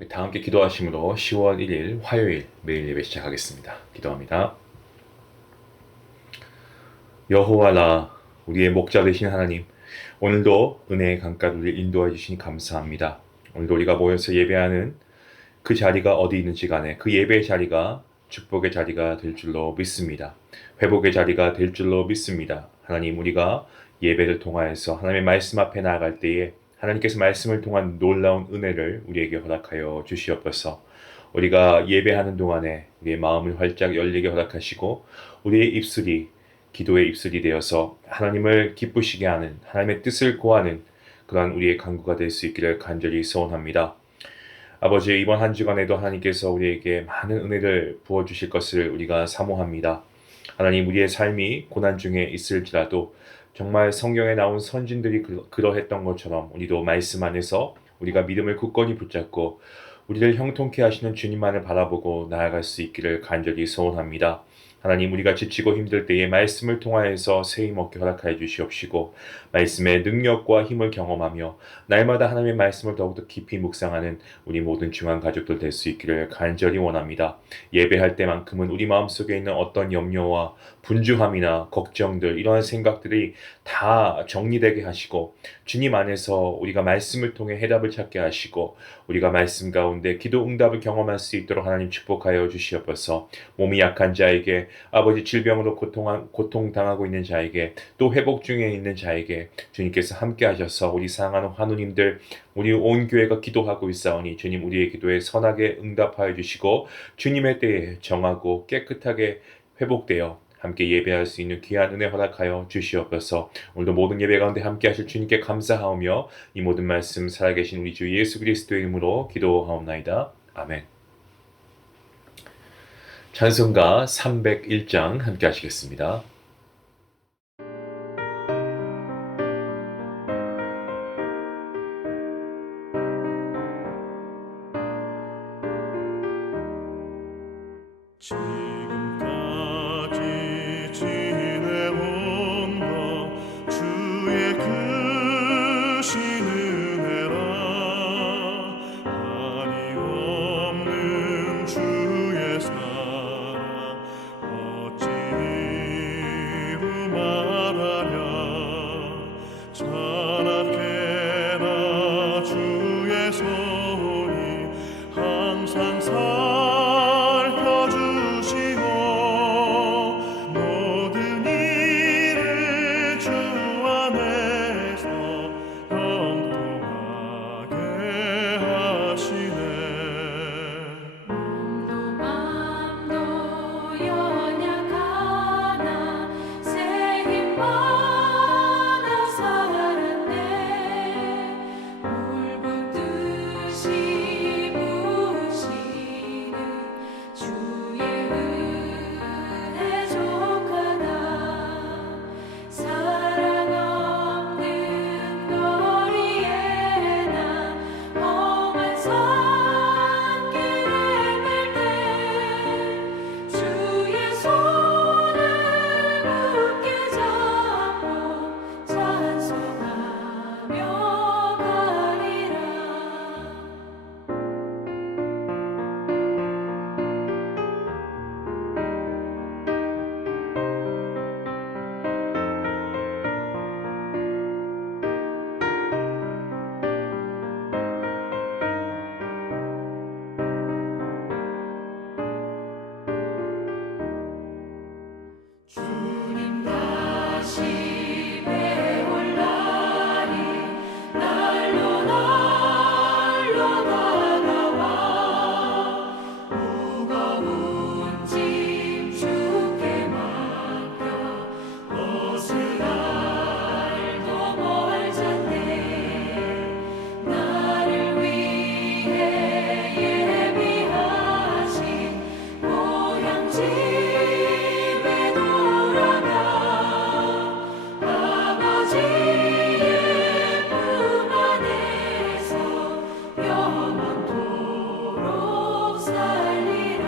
우리 다 함께 기도하심으로 10월 1일 화요일 매일 예배 시작하겠습니다. 기도합니다. 여호와라, 우리의 목자 되신 하나님, 오늘도 은혜의 강가를 인도해 주시니 감사합니다. 오늘도 우리가 모여서 예배하는 그 자리가 어디 있는지 간에 그 예배의 자리가 축복의 자리가 될 줄로 믿습니다. 회복의 자리가 될 줄로 믿습니다. 하나님, 우리가 예배를 통하여서 하나님의 말씀 앞에 나아갈 때에 하나님께서 말씀을 통한 놀라운 은혜를 우리에게 허락하여 주시옵소서. 우리가 예배하는 동안에 우리의 마음을 활짝 열리게 허락하시고 우리의 입술이 기도의 입술이 되어서 하나님을 기쁘시게 하는, 하나님의 뜻을 고하는 그러한 우리의 간구가 될 수 있기를 간절히 소원합니다. 아버지, 이번 한 주간에도 하나님께서 우리에게 많은 은혜를 부어주실 것을 우리가 사모합니다. 하나님, 우리의 삶이 고난 중에 있을지라도 정말 성경에 나온 선진들이 그러했던 것처럼 우리도 말씀 안에서 우리가 믿음을 굳건히 붙잡고 우리를 형통케 하시는 주님만을 바라보고 나아갈 수 있기를 간절히 소원합니다. 하나님, 우리가 지치고 힘들 때에 말씀을 통하여서 새 힘 얻게 허락하여 주시옵시고 말씀의 능력과 힘을 경험하며 날마다 하나님의 말씀을 더욱더 깊이 묵상하는 우리 모든 중앙 가족들 될 수 있기를 간절히 원합니다. 예배할 때만큼은 우리 마음속에 있는 어떤 염려와 분주함이나 걱정들, 이러한 생각들이 다 정리되게 하시고 주님 안에서 우리가 말씀을 통해 해답을 찾게 하시고 우리가 말씀 가운데 기도 응답을 경험할 수 있도록 하나님 축복하여 주시옵소서. 몸이 약한 자에게, 아버지 질병으로 고통당하고 있는 자에게, 또 회복 중에 있는 자에게 주님께서 함께 하셔서 우리 사랑하는 환우님들, 우리 온 교회가 기도하고 있사오니 주님, 우리의 기도에 선하게 응답하여 주시고 주님의 때에 정하고 깨끗하게 회복되어 함께 예배할 수 있는 귀한 은혜 허락하여 주시옵소서. 오늘도 모든 예배 가운데 함께 하실 주님께 감사하오며 이 모든 말씀 살아계신 우리 주 예수 그리스도의 이름으로 기도하옵나이다. 아멘. 찬송가 301장 함께 하시겠습니다. 지금까지 지내온 것 주의 크신 은혜라. 한이 없는 주의 사랑 어찌 이루 말하랴. 자나깨나 주의 손이 항상 살펴주시고 모든 일을 주 안에서 형통하게 하시네. 맘도 연약하나 새 힘 받아 살았네. 물붓듯이 부으시는 주의 은혜 족하다. 사랑 없는 거리에 나 험한 산길에 갈 때 주의 손을 굳게 잡고 찬송하며 가리라. 주님 다시 배울 날이 날로 날로 다가와. 무거운 짐 주께 맡겨 벗을 날도 멀잖네. 나를 위해 예비하신 고향 집에 돌아가 아버지의 품 안에서 영원토록 살리라.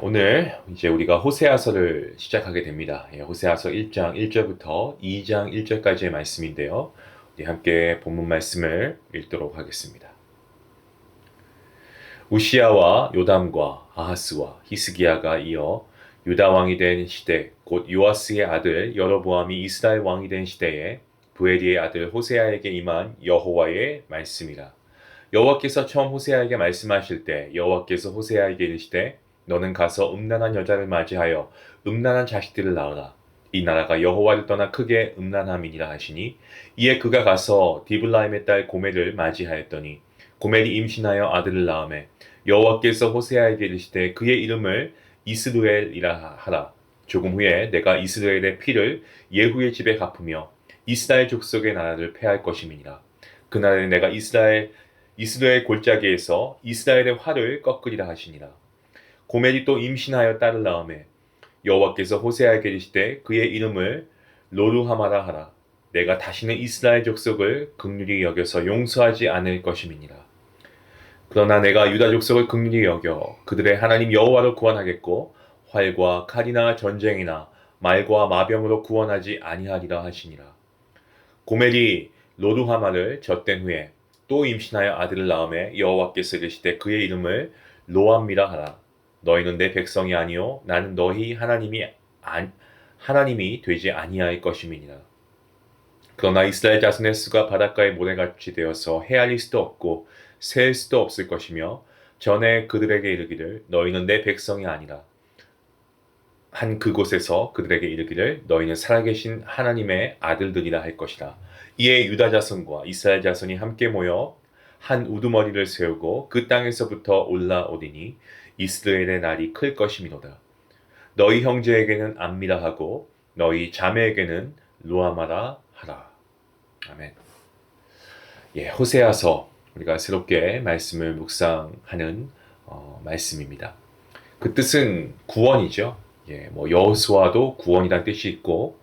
오늘 이제 우리가 호세아서를 시작하게 됩니다. 호세아서 1장 1절부터 2장 1절까지의 말씀인데요. 우리 함께 본문 말씀을 읽도록 하겠습니다. 우시야와 요담과 아하스와 히스기야가 이어 유다 왕이 된 시대, 곧 요아스의 아들 여로보암이 이스라엘 왕이 된 시대에 부엘리의 아들 호세아에게 임한 여호와의 말씀이라. 여호와께서 처음 호세아에게 말씀하실 때 여호와께서 호세아에게 이르시되 너는 가서 음란한 여자를 맞이하여 음란한 자식들을 낳으라. 이 나라가 여호와를 떠나 크게 음란함이니라 하시니 이에 그가 가서 디블라임의 딸 고멜을 맞이하였더니 고멜이 임신하여 아들을 낳으매 여호와께서 호세아에게 이르시되 그의 이름을 이스루엘이라 하라. 조금 후에 내가 이스라엘의 피를 예후의 집에 갚으며 이스라엘 족속의 나라를 패할 것임이니라. 그날에 내가 이스라엘 골짜기에서 이스라엘의 활을 꺾으리라 하시니라. 고멜이 또 임신하여 딸을 낳으매 여호와께서 호세아에게 이르시되 그의 이름을 로루하마라 하라. 내가 다시는 이스라엘 족속을 긍휼히 여겨서 용서하지 않을 것임이니라. 그러나 내가 유다 족속을 긍휼히 여겨 그들의 하나님 여호와로 구원하겠고 활과 칼이나 전쟁이나 말과 마병으로 구원하지 아니하리라 하시니라. 고멜이 로루하마를 젖된 후에 또 임신하여 아들을 낳으매 여호와께서 이르시되 그의 이름을 로암미라 하라. 너희는 내 백성이 아니요 나는 너희 하나님이 되지 아니할 것임이니라. 그러나 이스라엘 자손의 수가 바닷가의 모래같이 되어서 헤아릴 수도 없고 셀 수도 없을 것이며 전에 그들에게 이르기를 너희는 내 백성이 아니라 한 그곳에서 그들에게 이르기를 너희는 살아계신 하나님의 아들들이라 할 것이라. 이에 유다 자손과 이스라엘 자손이 함께 모여 한 우두머리를 세우고 그 땅에서부터 올라오리니 이스라엘의 날이 클 것이미로다. 너희 형제에게는 암미라 하고 너희 자매에게는 루아마라 하라. 아멘. 호세아서 우리가 새롭게 말씀을 묵상하는 말씀입니다. 그 뜻은 구원이죠. 여호수아도 구원이란 뜻이 있고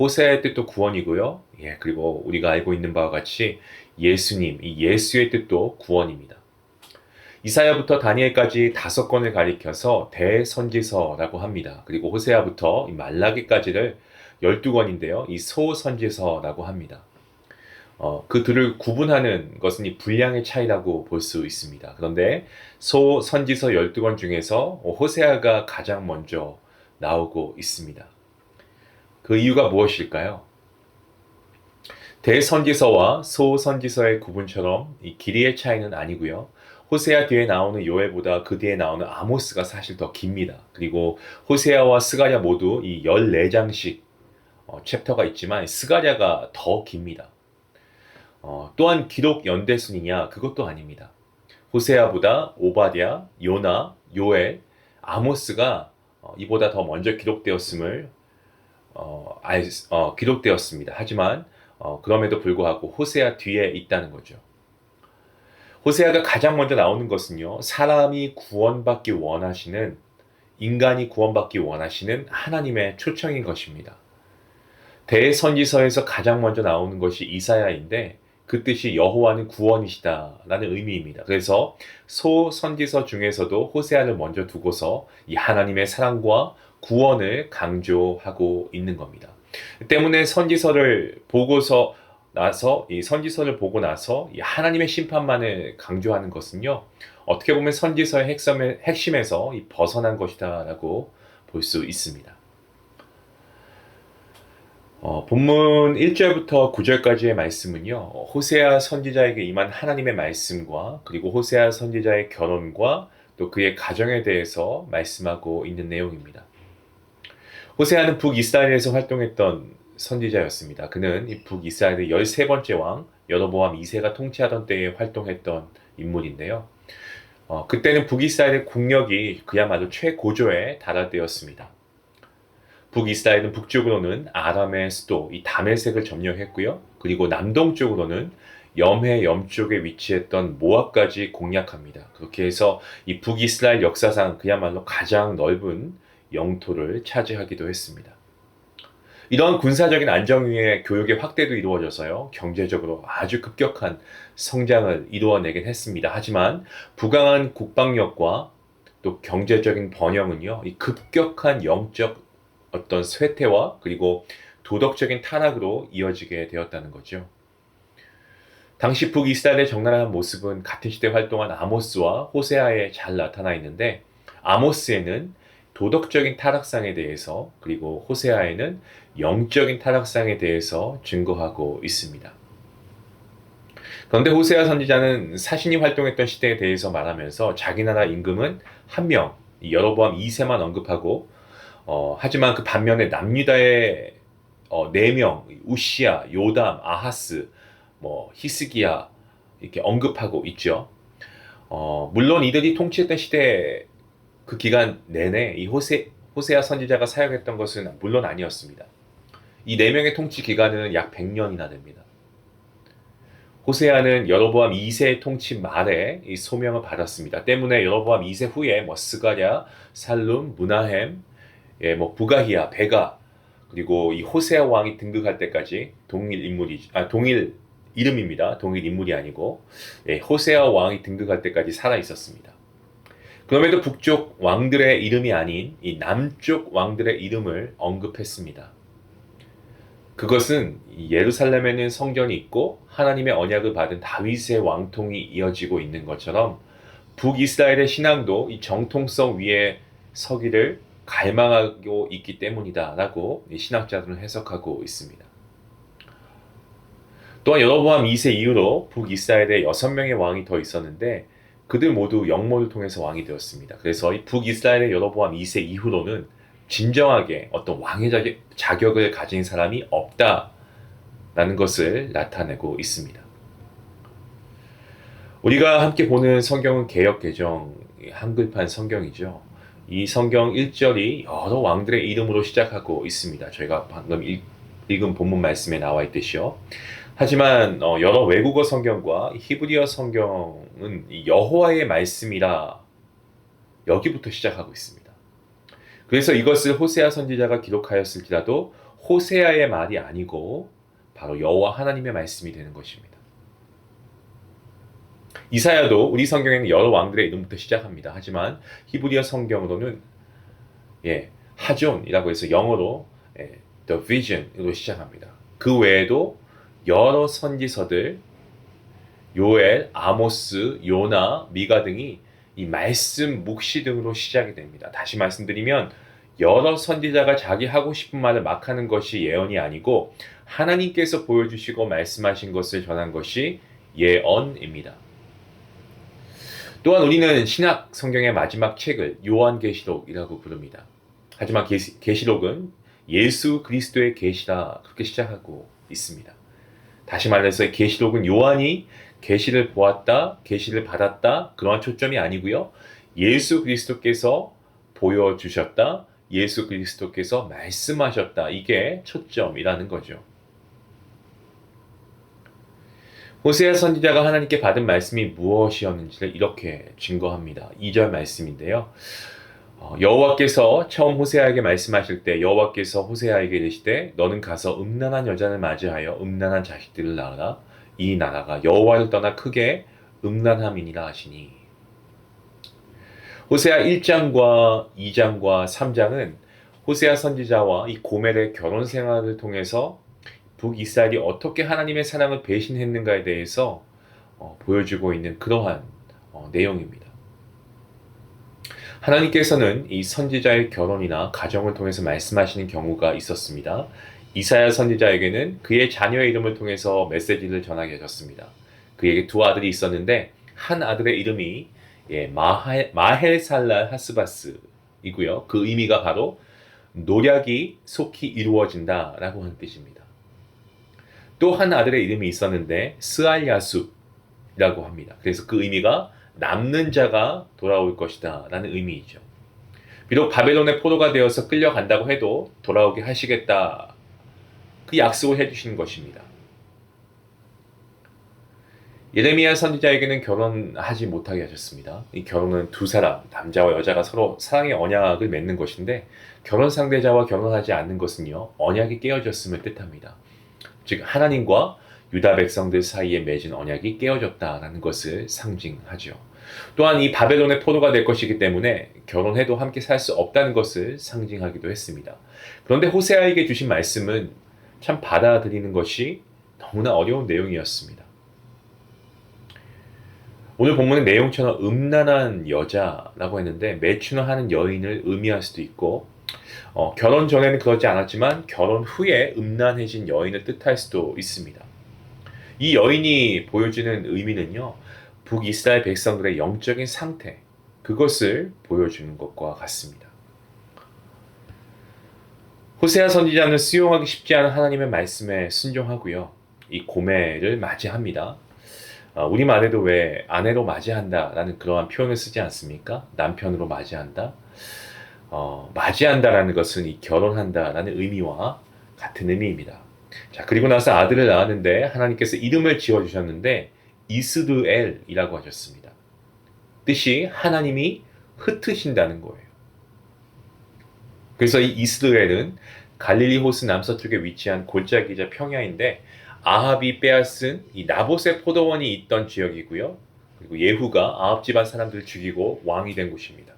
호세아의 뜻도 구원이고요. 그리고 우리가 알고 있는 바와 같이 예수님, 이 예수의 뜻도 구원입니다. 이사야부터 다니엘까지 5권을 가리켜서 대선지서라고 합니다. 그리고 호세아부터 말라기까지를 12권인데요. 이 소선지서라고 합니다. 그 둘을 구분하는 것은 이 분량의 차이라고 볼 수 있습니다. 그런데 소선지서 12권 중에서 호세아가 가장 먼저 나오고 있습니다. 그 이유가 무엇일까요? 대선지서와 소선지서의 구분처럼 이 길이의 차이는 아니고요. 호세아 뒤에 나오는 요엘보다 그 뒤에 나오는 아모스가 사실 더 깁니다. 그리고 호세아와 스가랴 모두 이 14장씩 챕터가 있지만 스가랴가 더 깁니다. 또한 기록 연대순이냐? 그것도 아닙니다. 호세아보다 오바댜, 요나, 요엘, 아모스가 이보다 더 먼저 기록되었습니다. 하지만 그럼에도 불구하고 호세아 뒤에 있다는 거죠. 호세아가 가장 먼저 나오는 것은요, 인간이 구원받기 원하시는 하나님의 초청인 것입니다. 대선지서에서 가장 먼저 나오는 것이 이사야인데 그 뜻이 여호와는 구원이시다라는 의미입니다. 그래서 소선지서 중에서도 호세아를 먼저 두고서 이 하나님의 사랑과 구원을 강조하고 있는 겁니다. 때문에 선지서를 보고 나서 이 하나님의 심판만을 강조하는 것은요, 어떻게 보면 선지서의 핵심에서 벗어난 것이다라고 볼 수 있습니다. 본문 1절부터 9절까지의 말씀은요, 호세아 선지자에게 임한 하나님의 말씀과 그리고 호세아 선지자의 결혼과 또 그의 가정에 대해서 말씀하고 있는 내용입니다. 호세아는 북이스라엘에서 활동했던 선지자였습니다. 그는 이 북이스라엘의 13번째 왕 여로보암 2세가 통치하던 때에 활동했던 인물인데요. 그때는 북이스라엘의 국력이 그야말로 최고조에 달할 때였습니다. 북이스라엘은 북쪽으로는 아람의 수도 이 다메섹을 점령했고요. 그리고 남동쪽으로는 염해 쪽에 위치했던 모압까지 공략합니다. 그렇게 해서 이 북이스라엘 역사상 그야말로 가장 넓은 영토를 차지하기도 했습니다. 이러한 군사적인 안정 위에 교육의 확대도 이루어져서요, 경제적으로 아주 급격한 성장을 이루어내긴 했습니다. 하지만 부강한 국방력과 또 경제적인 번영은요, 이 급격한 영적 어떤 쇠퇴와 그리고 도덕적인 타락으로 이어지게 되었다는 거죠. 당시 북이스라엘의 적나라한 모습은 같은 시대 활동한 아모스와 호세아에 잘 나타나 있는데, 아모스에는 도덕적인 타락상에 대해서, 그리고 호세아에는 영적인 타락상에 대해서 증거하고 있습니다. 그런데 호세아 선지자는 사신이 활동했던 시대에 대해서 말하면서 자기 나라 임금은 한 명, 여로보암 2세만 언급하고, 하지만 그 반면에 남유다의 4명, 우시야, 요담, 아하스, 히스기야 이렇게 언급하고 있죠. 물론 이들이 통치했던 시대 그 기간 내내 이 호세아 선지자가 사역했던 것은 물론 아니었습니다. 이 4명의 통치 기간은 약 100년이나 됩니다. 호세아는 여로보암 2세의 통치 말에 이 소명을 받았습니다. 때문에 여로보암 2세 후에 스가랴, 살룸, 무나헴, 부가히야, 베가, 그리고 이 호세아 왕이 등극할 때까지 동일 이름입니다. 동일 인물이 아니고 호세아 왕이 등극할 때까지 살아 있었습니다. 그럼에도 북쪽 왕들의 이름이 아닌 이 남쪽 왕들의 이름을 언급했습니다. 그것은 예루살렘에는 성전이 있고 하나님의 언약을 받은 다윗의 왕통이 이어지고 있는 것처럼 북이스라엘의 신앙도 이 정통성 위에 서기를 갈망하고 있기 때문이다라고 신학자들은 해석하고 있습니다. 또한 여로보암 2세 이후로 북이스라엘에 6명의 왕이 더 있었는데 그들 모두 영모를 통해서 왕이 되었습니다. 그래서 이 북이스라엘의 여로보암 2세 이후로는 진정하게 어떤 왕의 자격을 가진 사람이 없다라는 것을 나타내고 있습니다. 우리가 함께 보는 성경은 개역개정 한글판 성경이죠. 이 성경 1절이 여러 왕들의 이름으로 시작하고 있습니다. 저희가 방금 읽은 본문 말씀에 나와 있듯이요. 하지만 여러 외국어 성경과 히브리어 성경은 여호와의 말씀이라 여기부터 시작하고 있습니다. 그래서 이것을 호세아 선지자가 기록하였을지라도 호세아의 말이 아니고 바로 여호와 하나님의 말씀이 되는 것입니다. 이사야도 우리 성경에는 여러 왕들의 이름부터 시작합니다. 하지만 히브리어 성경으로는 하존이라고 해서 영어로 The Vision으로 시작합니다. 그 외에도 여러 선지서들 요엘, 아모스, 요나, 미가 등이 이 말씀 묵시 등으로 시작이 됩니다. 다시 말씀드리면 여러 선지자가 자기 하고 싶은 말을 막 하는 것이 예언이 아니고 하나님께서 보여주시고 말씀하신 것을 전한 것이 예언입니다. 또한 우리는 신약 성경의 마지막 책을 요한계시록이라고 부릅니다. 하지만 계시록은 예수 그리스도의 계시라 그렇게 시작하고 있습니다. 다시 말해서 계시록은 요한이 계시를 보았다, 계시를 받았다 그러한 초점이 아니고요. 예수 그리스도께서 보여주셨다, 예수 그리스도께서 말씀하셨다 이게 초점이라는 거죠. 호세아 선지자가 하나님께 받은 말씀이 무엇이었는지를 이렇게 증거합니다. 2절 말씀인데요. 여호와께서 처음 호세아에게 말씀하실 때 여호와께서 호세아에게 이르시되 너는 가서 음란한 여자를 맞이하여 음란한 자식들을 낳으라. 이 나라가 여호와를 떠나 크게 음란함이니라 하시니. 호세아 1장과 2장과 3장은 호세아 선지자와 이 고멜의 결혼 생활을 통해서 북이스라엘이 어떻게 하나님의 사랑을 배신했는가에 대해서 보여주고 있는 그러한 내용입니다. 하나님께서는 이 선지자의 결혼이나 가정을 통해서 말씀하시는 경우가 있었습니다. 이사야 선지자에게는 그의 자녀의 이름을 통해서 메시지를 전하게 하셨습니다. 그에게 2 아들이 있었는데 한 아들의 이름이 마헬살랄 하스바스이고요. 그 의미가 바로 노략이 속히 이루어진다 라고 하는 뜻입니다. 또 한 아들의 이름이 있었는데 스알야숲이라고 합니다. 그래서 그 의미가 남는 자가 돌아올 것이다 라는 의미이죠. 비록 바벨론의 포로가 되어서 끌려간다고 해도 돌아오게 하시겠다 그 약속을 해주시는 것입니다. 예레미야 선지자에게는 결혼하지 못하게 하셨습니다. 이 결혼은 2 사람, 남자와 여자가 서로 사랑의 언약을 맺는 것인데 결혼 상대자와 결혼하지 않는 것은요 언약이 깨어졌음을 뜻합니다. 즉 하나님과 유다 백성들 사이에 맺은 언약이 깨어졌다라는 것을 상징하죠. 또한 이 바벨론의 포로가 될 것이기 때문에 결혼해도 함께 살 수 없다는 것을 상징하기도 했습니다. 그런데 호세아에게 주신 말씀은 참 받아들이는 것이 너무나 어려운 내용이었습니다. 오늘 본문의 내용처럼 음란한 여자라고 했는데 매춘을 하는 여인을 의미할 수도 있고 결혼 전에는 그러지 않았지만 결혼 후에 음란해진 여인을 뜻할 수도 있습니다. 이 여인이 보여주는 의미는요, 북이스라엘 백성들의 영적인 상태, 그것을 보여주는 것과 같습니다. 호세아 선지자는 수용하기 쉽지 않은 하나님의 말씀에 순종하고요, 이 고멜을 맞이합니다. 우리말에도 왜 아내로 맞이한다라는 그러한 표현을 쓰지 않습니까? 남편으로 맞이한다. 맞이한다라는 것은 이 결혼한다라는 의미와 같은 의미입니다. 자, 그리고 나서 아들을 낳았는데 하나님께서 이름을 지어주셨는데 이스드엘이라고 하셨습니다. 뜻이 하나님이 흩으신다는 거예요. 그래서 이 이스드엘은 갈릴리 호수 남서쪽에 위치한 골짜기이자 평야인데 아합이 빼앗은 이 나봇의 포도원이 있던 지역이고요. 그리고 예후가 아합 집안 사람들을 죽이고 왕이 된 곳입니다.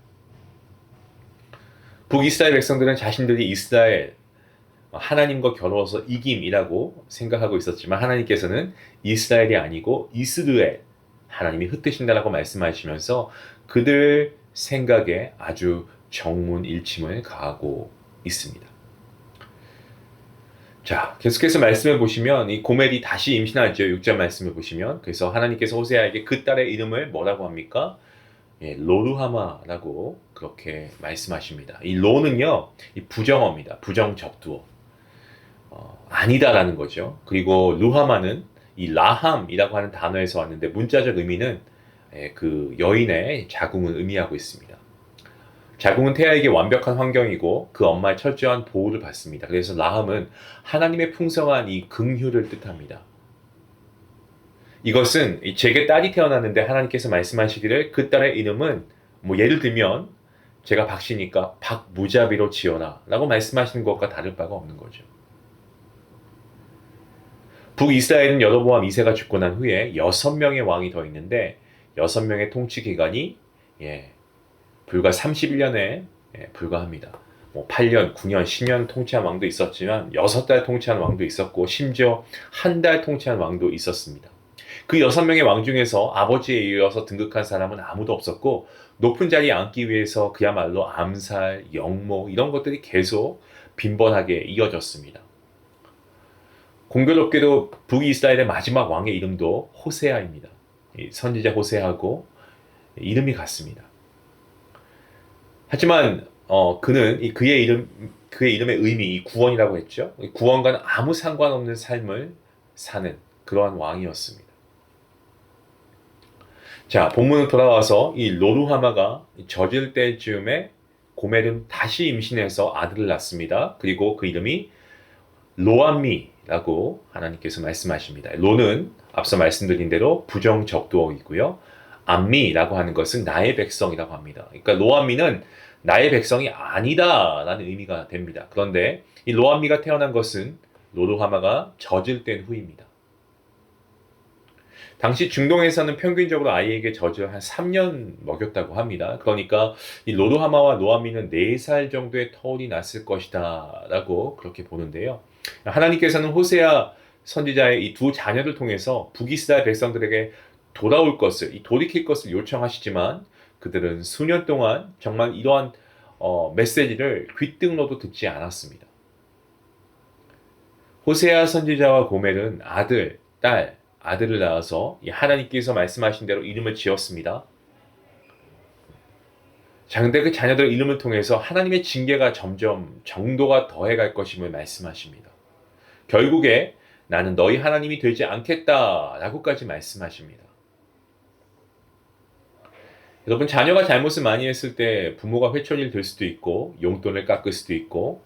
북이스라엘 백성들은 자신들이 이스라엘, 하나님과 겨루어서 이김이라고 생각하고 있었지만 하나님께서는 이스라엘이 아니고 이스드엘, 하나님이 흩으신다라고 말씀하시면서 그들 생각에 아주 정문일침을 가하고 있습니다. 자, 계속해서 말씀을 보시면 이 고멜이 다시 임신하죠. 6절 말씀을 보시면. 그래서 하나님께서 호세아에게 그 딸의 이름을 뭐라고 합니까? 로루하마라고 그렇게 말씀하십니다. 이 로는요, 이 부정어입니다. 부정적두어. 아니다라는 거죠. 그리고 루하마는 이 라함이라고 하는 단어에서 왔는데 문자적 의미는 그 여인의 자궁을 의미하고 있습니다. 자궁은 태아에게 완벽한 환경이고 그 엄마의 철저한 보호를 받습니다. 그래서 라함은 하나님의 풍성한 이 긍휼을 뜻합니다. 이것은 제게 딸이 태어났는데 하나님께서 말씀하시기를 그 딸의 이름은 예를 들면 제가 박씨니까 박무자비로 지어라 라고 말씀하시는 것과 다를 바가 없는 거죠. 북이스라엘은 여로보암 2세가 죽고 난 후에 6명의 왕이 더 있는데 6명의 통치 기간이 불과 31년에 불과합니다. 8년, 9년, 10년 통치한 왕도 있었지만 6달 통치한 왕도 있었고 심지어 한 달 통치한 왕도 있었습니다. 그 6명의 왕 중에서 아버지에 이어서 등극한 사람은 아무도 없었고 높은 자리에 앉기 위해서 그야말로 암살, 영모 이런 것들이 계속 빈번하게 이어졌습니다. 공교롭게도 북이스라엘의 마지막 왕의 이름도 호세아입니다. 선지자 호세아하고 이름이 같습니다. 하지만 그는 그의 이름의 의미, 구원이라고 했죠. 구원과는 아무 상관없는 삶을 사는 그러한 왕이었습니다. 자, 본문으로 돌아와서 이 로루하마가 젖을 때쯤에 고멜은 다시 임신해서 아들을 낳습니다. 그리고 그 이름이 로암미라고 하나님께서 말씀하십니다. 로는 앞서 말씀드린 대로 부정적두어이고요. 암미라고 하는 것은 나의 백성이라고 합니다. 그러니까 로암미는 나의 백성이 아니다라는 의미가 됩니다. 그런데 이 로암미가 태어난 것은 로루하마가 젖을 뗀 후입니다. 당시 중동에서는 평균적으로 아이에게 젖을 한 3년 먹였다고 합니다. 그러니까 이 로루하마와 노아미는 4살 정도의 터울이 났을 것이다 라고 그렇게 보는데요. 하나님께서는 호세아 선지자의 이 두 자녀를 통해서 북이스라엘 백성들에게 돌아올 것을, 돌이킬 것을 요청하시지만 그들은 수년 동안 정말 이러한 메시지를 귓등으로도 듣지 않았습니다. 호세아 선지자와 고멜은 아들, 딸, 아들을 낳아서 하나님께서 말씀하신 대로 이름을 지었습니다. 자, 근데 그 자녀들의 이름을 통해서 하나님의 징계가 점점 정도가 더해갈 것임을 말씀하십니다. 결국에 나는 너희 하나님이 되지 않겠다라고까지 말씀하십니다. 여러분, 자녀가 잘못을 많이 했을 때 부모가 회초리를 들 수도 있고 용돈을 깎을 수도 있고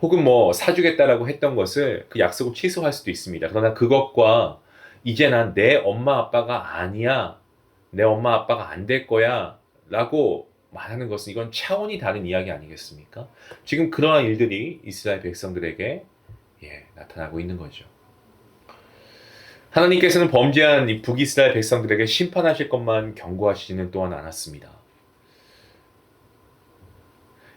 혹은 사주겠다라고 했던 것을 그 약속을 취소할 수도 있습니다. 그러나 그것과 이제 난 내 엄마 아빠가 아니야, 내 엄마 아빠가 안 될 거야 라고 말하는 것은 이건 차원이 다른 이야기 아니겠습니까? 지금 그러한 일들이 이스라엘 백성들에게 나타나고 있는 거죠. 하나님께서는 범죄한 이 북이스라엘 백성들에게 심판하실 것만 경고하시지는 또한 않았습니다.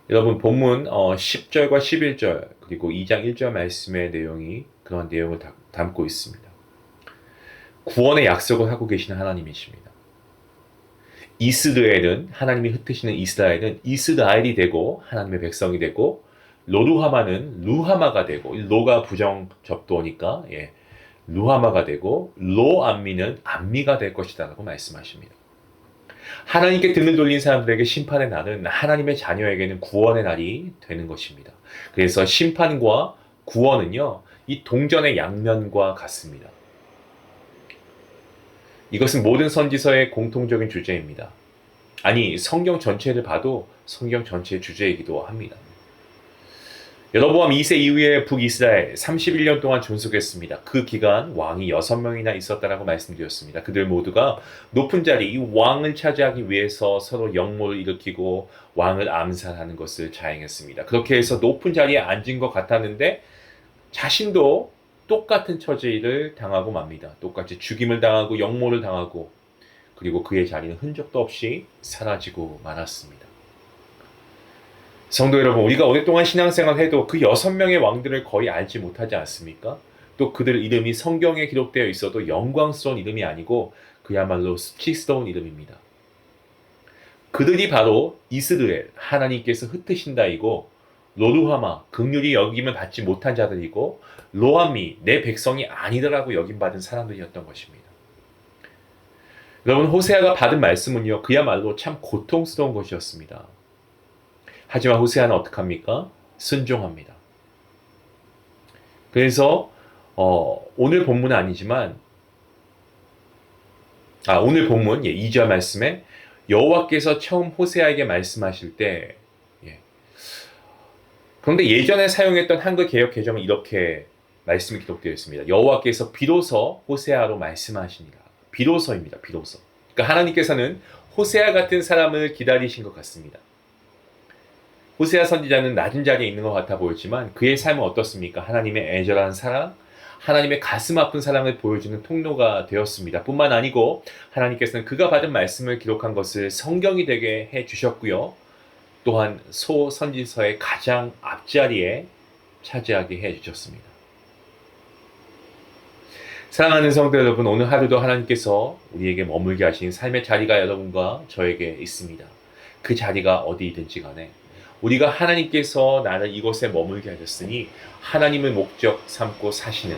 여러분 본문 10절과 11절 그리고 2장 1절 말씀의 내용이 그런 내용을 담고 있습니다. 구원의 약속을 하고 계시는 하나님이십니다. 이스라엘은 하나님이 흩으시는 이스라엘은 이스라엘이 되고 하나님의 백성이 되고 로루하마는 루하마가 되고 로가 부정 접두어니까 루하마가 되고 로암미는 암미가 될 것이다 라고 말씀하십니다. 하나님께 등을 돌린 사람들에게 심판의 날은 하나님의 자녀에게는 구원의 날이 되는 것입니다. 그래서 심판과 구원은요, 이 동전의 양면과 같습니다. 이것은 모든 선지서의 공통적인 주제입니다. 아니, 성경 전체를 봐도 성경 전체의 주제이기도 합니다. 여로보암 2세 이후에 북이스라엘 31년 동안 존속했습니다. 그 기간 왕이 6명이나 있었다라고 말씀드렸습니다. 그들 모두가 높은 자리, 이 왕을 차지하기 위해서 서로 역모를 일으키고 왕을 암살하는 것을 자행했습니다. 그렇게 해서 높은 자리에 앉은 것 같았는데 자신도 똑같은 처지를 당하고 맙니다. 똑같이 죽임을 당하고 역모를 당하고 그리고 그의 자리는 흔적도 없이 사라지고 말았습니다. 성도 여러분, 우리가 오랫동안 신앙생활을 해도 그 6명의 왕들을 거의 알지 못하지 않습니까? 또 그들 이름이 성경에 기록되어 있어도 영광스러운 이름이 아니고 그야말로 수치스러운 이름입니다. 그들이 바로 이스라엘, 하나님께서 흩으신다이고 로루하마, 긍휼히 여김을 받지 못한 자들이고 로암미, 내 백성이 아니더라고 여김받은 사람들이었던 것입니다. 여러분, 호세아가 받은 말씀은요, 그야말로 참 고통스러운 것이었습니다. 하지만 호세아는 어떡합니까? 순종합니다. 그래서 오늘 본문은 아니지만 오늘 본문 2절 말씀에 여호와께서 처음 호세아에게 말씀하실 때 그런데 예전에 사용했던 한글 개역 개정은 이렇게 말씀이 기록되어 있습니다. 여호와께서 비로소 호세아로 말씀하시니라. 비로소입니다. 비로소. 그러니까 하나님께서는 호세아 같은 사람을 기다리신 것 같습니다. 호세아 선지자는 낮은 자리에 있는 것 같아 보였지만 그의 삶은 어떻습니까? 하나님의 애절한 사랑, 하나님의 가슴 아픈 사랑을 보여주는 통로가 되었습니다. 뿐만 아니고 하나님께서는 그가 받은 말씀을 기록한 것을 성경이 되게 해주셨고요. 또한 소선지서의 가장 앞자리에 차지하게 해주셨습니다. 사랑하는 성도 여러분, 오늘 하루도 하나님께서 우리에게 머물게 하신 삶의 자리가 여러분과 저에게 있습니다. 그 자리가 어디이든지 간에 우리가 하나님께서 나를 이곳에 머물게 하셨으니 하나님을 목적 삼고 사시는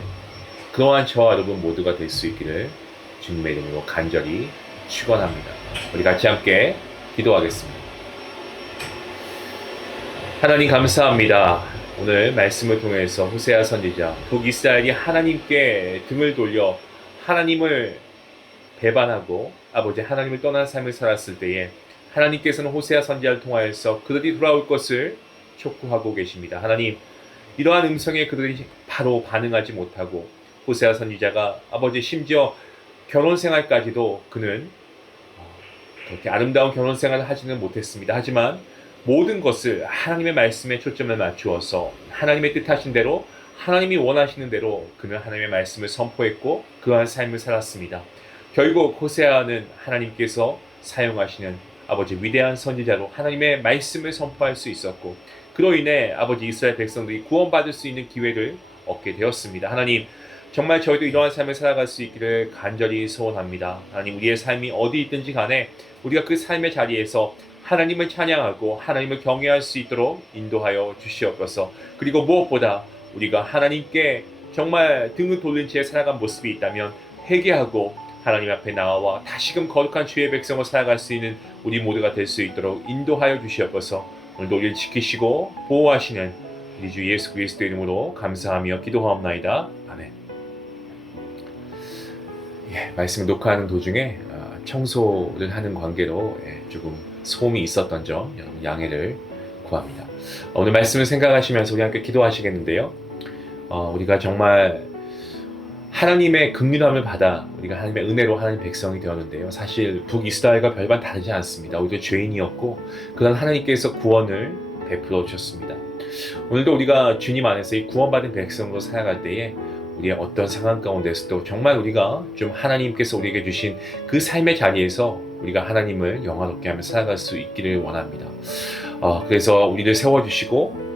그러한 저와 여러분 모두가 될 수 있기를 주님의 이름으로 간절히 축원합니다. 우리 같이 함께 기도하겠습니다. 하나님 감사합니다. 오늘 말씀을 통해서 호세아 선지자 북이스라엘이 하나님께 등을 돌려 하나님을 배반하고 아버지 하나님을 떠난 삶을 살았을 때에 하나님께서는 호세아 선지자를 통하여서 그들이 돌아올 것을 촉구하고 계십니다. 하나님, 이러한 음성에 그들이 바로 반응하지 못하고 호세아 선지자가 아버지 심지어 결혼 생활까지도 그는 그렇게 아름다운 결혼 생활을 하지는 못했습니다. 하지만 모든 것을 하나님의 말씀에 초점을 맞추어서 하나님의 뜻하신 대로 하나님이 원하시는 대로 그는 하나님의 말씀을 선포했고 그러한 삶을 살았습니다. 결국 호세아는 하나님께서 사용하시는 아버지 위대한 선지자로 하나님의 말씀을 선포할 수 있었고 그로 인해 아버지 이스라엘 백성들이 구원받을 수 있는 기회를 얻게 되었습니다. 하나님, 정말 저희도 이러한 삶을 살아갈 수 있기를 간절히 소원합니다. 하나님, 우리의 삶이 어디 있든지 간에 우리가 그 삶의 자리에서 하나님을 찬양하고 하나님을 경외할 수 있도록 인도하여 주시옵소서. 그리고 무엇보다 우리가 하나님께 정말 등을 돌린 채 살아간 모습이 있다면 회개하고 하나님 앞에 나와 다시금 거룩한 주의 백성으로 살아갈 수 있는 우리 모두가 될 수 있도록 인도하여 주시옵소서. 오늘도 우리를 지키시고 보호하시는 우리 주 예수 그리스도 이름으로 감사하며 기도하옵나이다. 아멘. 말씀을 녹화하는 도중에 청소를 하는 관계로 조금 소음이 있었던 점 여러분 양해를 구합니다. 오늘 말씀을 생각하시면서 우리 함께 기도하시겠는데요. 우리가 정말 하나님의 긍휼함을 받아 우리가 하나님의 은혜로 하나님 백성이 되었는데요. 사실 북이스라엘과 별반 다르지 않습니다. 우리도 죄인이었고 그런 하나님께서 구원을 베풀어 주셨습니다. 오늘도 우리가 주님 안에서 이 구원받은 백성으로 살아갈 때에 우리의 어떤 상황 가운데서도 정말 우리가 좀 하나님께서 우리에게 주신 그 삶의 자리에서 우리가 하나님을 영화롭게 하며 살아갈 수 있기를 원합니다. 그래서 우리를 세워주시고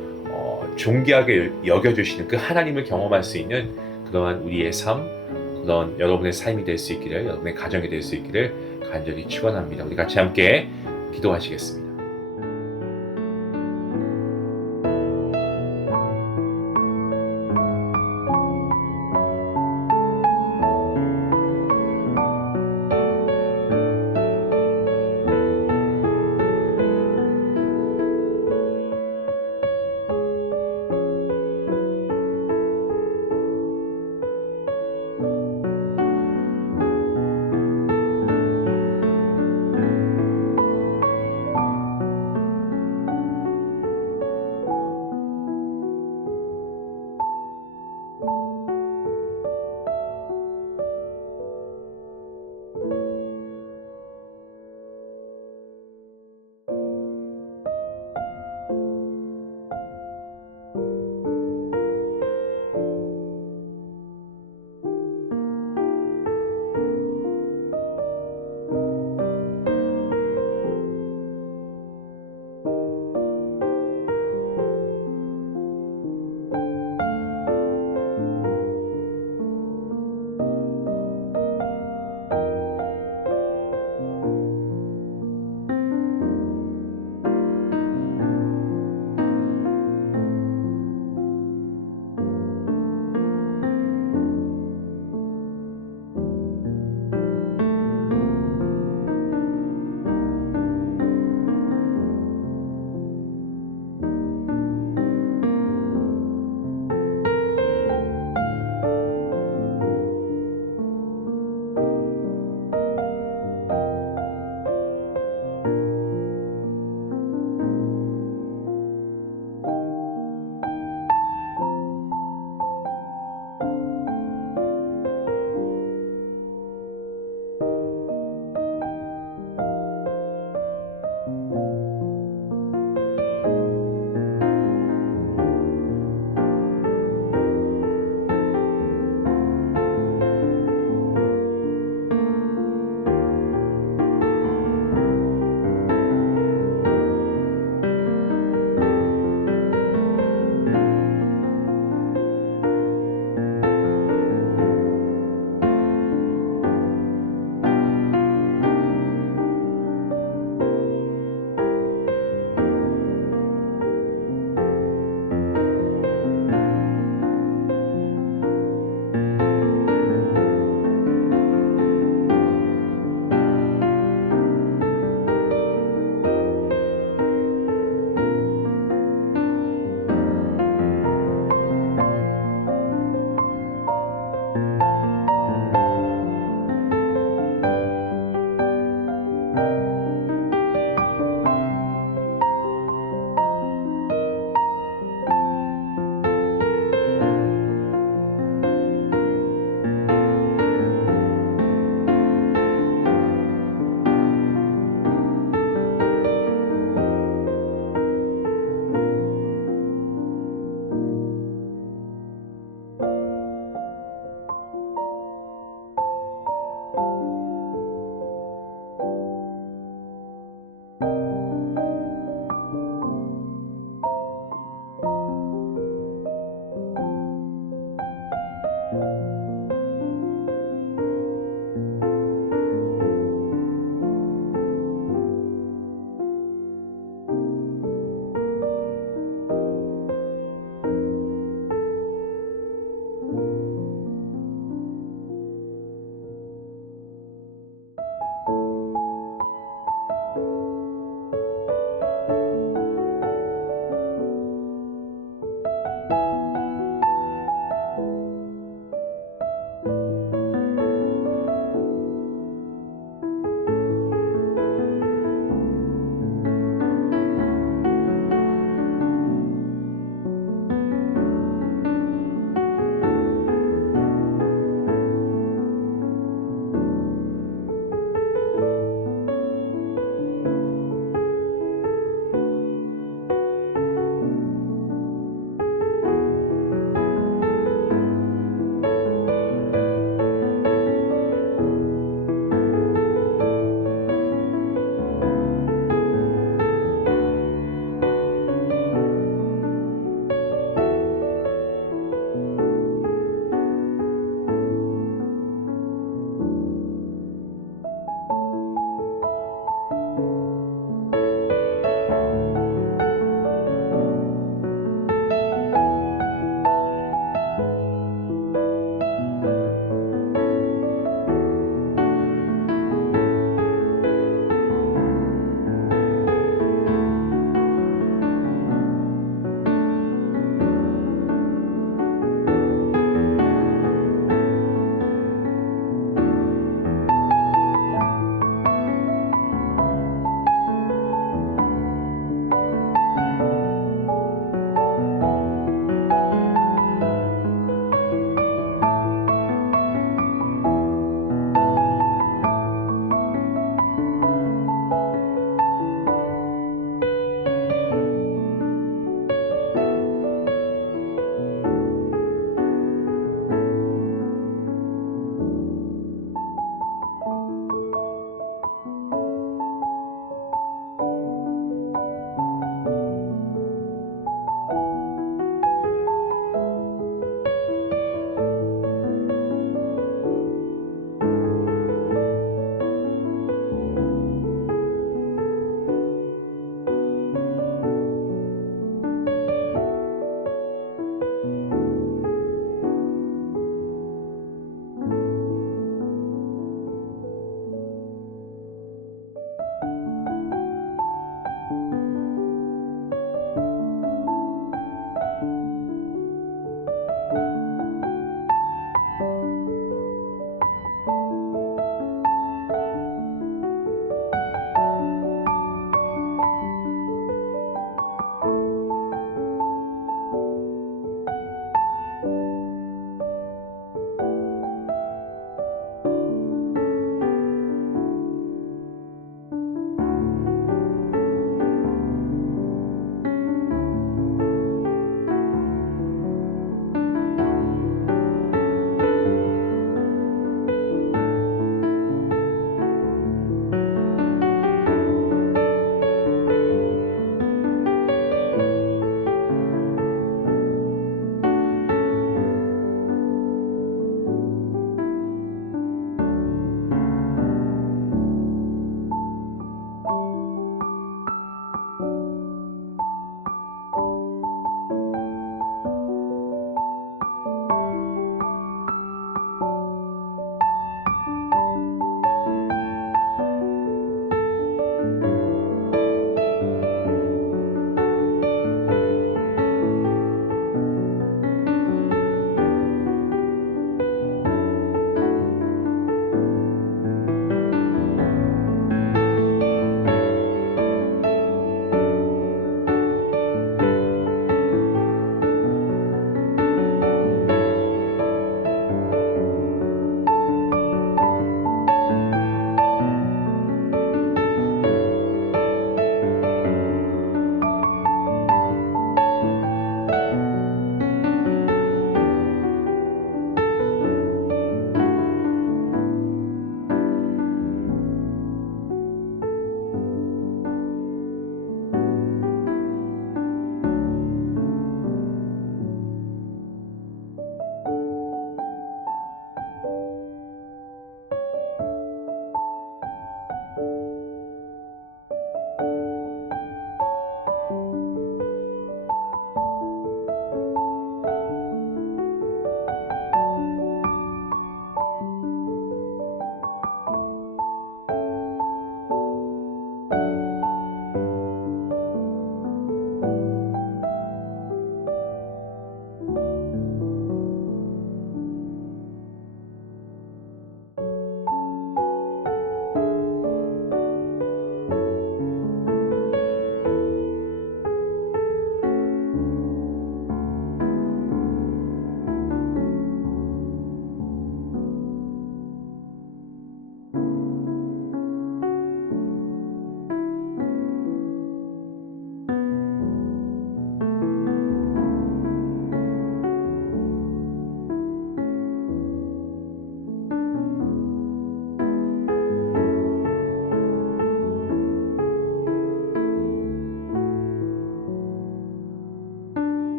존귀하게 여겨주시는 그 하나님을 경험할 수 있는 그러한 우리의 삶, 그런 여러분의 삶이 될 수 있기를, 여러분의 가정이 될 수 있기를 간절히 축원합니다. 우리 같이 함께 기도하시겠습니다.